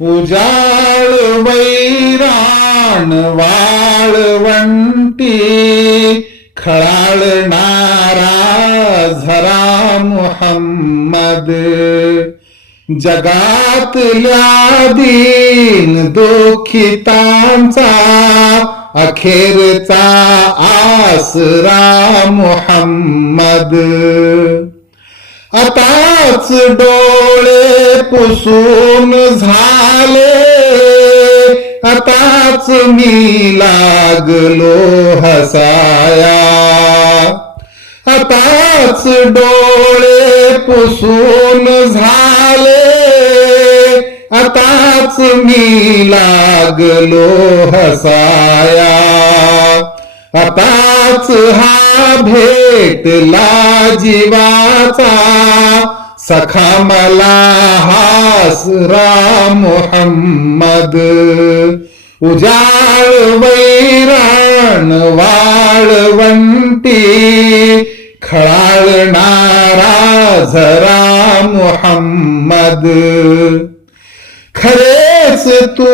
उजाळ वैराण वाळवंटी खळाळणारा झरा मुहम्मद जगातल्या दीन दुःखितांचा अखेरचा आसरा मुहम्मद आताच डोळे पुसून झाले आताच मी लागलो हसाया आताच डोळे पुसून झाले आताच मी लागलो हसाया आताच हा भेटला जीवाचा सखा मला हासरा मुहम्मद उजाळ वैराण वाळवंटी खळाळणारा झरा मुहम्मद खरेच तू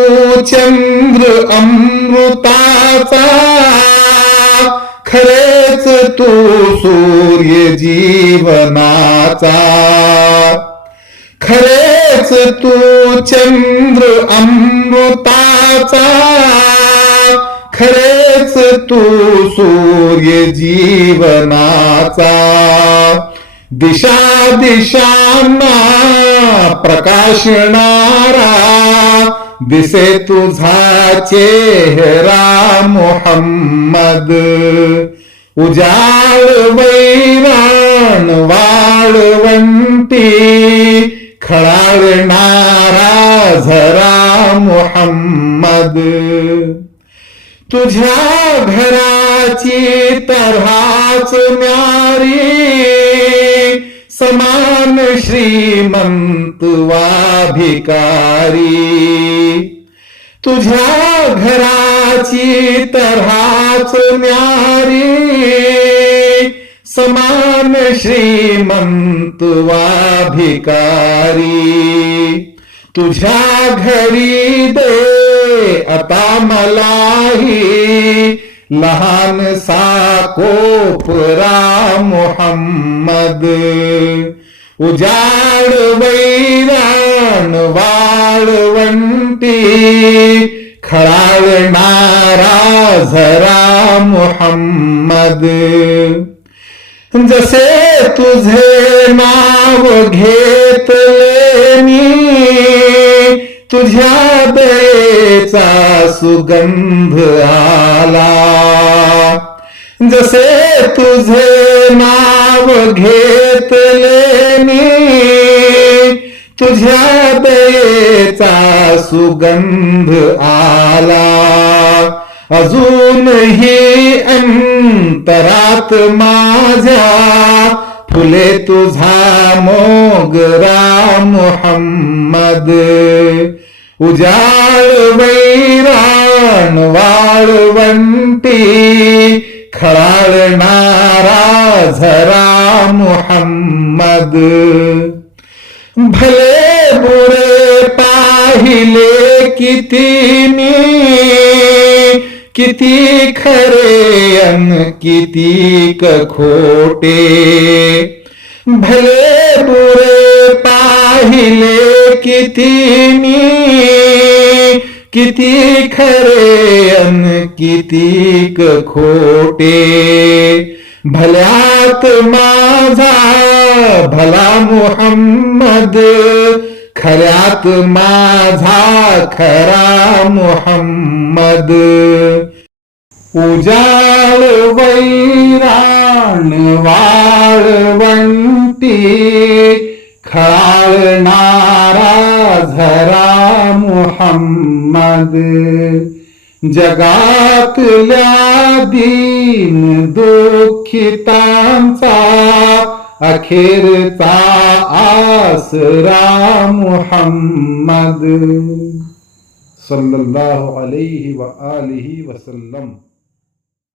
चंद्र अमृताचा खरेच तू सूर्य जीवनाचा खरेच तू चंद्र अमृताचा खरेच तू सूर्य जीवनाचा दिशा दिशांना प्रकाशणारा दिसे तुझा चेहरा मुहम्मद उजाळ वैराण वाळवंटी खळाळणारा झरा मुहम्मद तुझ्या घराची तऱ्हाच न्यारी समान श्रीमंत वा भिकारी तुझ्या घराची तऱ्हाच न्यारी समान श्रीमंत वा भिकारी तुझ्या घरी दे आता मलाही लहान सा कोपरा मुहम्मद उजाळ वैराण वाळवंटी खळाळणारा झरा मुहम्मद जसे तुझे नाव घेतले मी तुझ्या दयेचा सुगंध आला जसे तुझे नाव घेतले मी तुझ्या दयेचा सुगंध आला अजूनही अंतरात माझ्या फुले तुझा मोगरा मुहम्मद उजाळ वैराण वाळवंटी खळाळणारा झरा मुहम्मद भले बुरे पाहिले किती मी किती खरे अन किती खोटे भले बुरे पाहिले किती मी किती खरे अन किती खोटे भल्यात माझा भला मुहम्मद खऱ्यात माझा खरा मुहम्मद उजाळ वैराण वाळवंटी खळाळणारा झरा मुहम्मद जगातल्या दीन दुःखितांचा अखेरचा आसरा मुहम्मद सल्लल्लाहु अलैहि व आलिहि वसल्लम।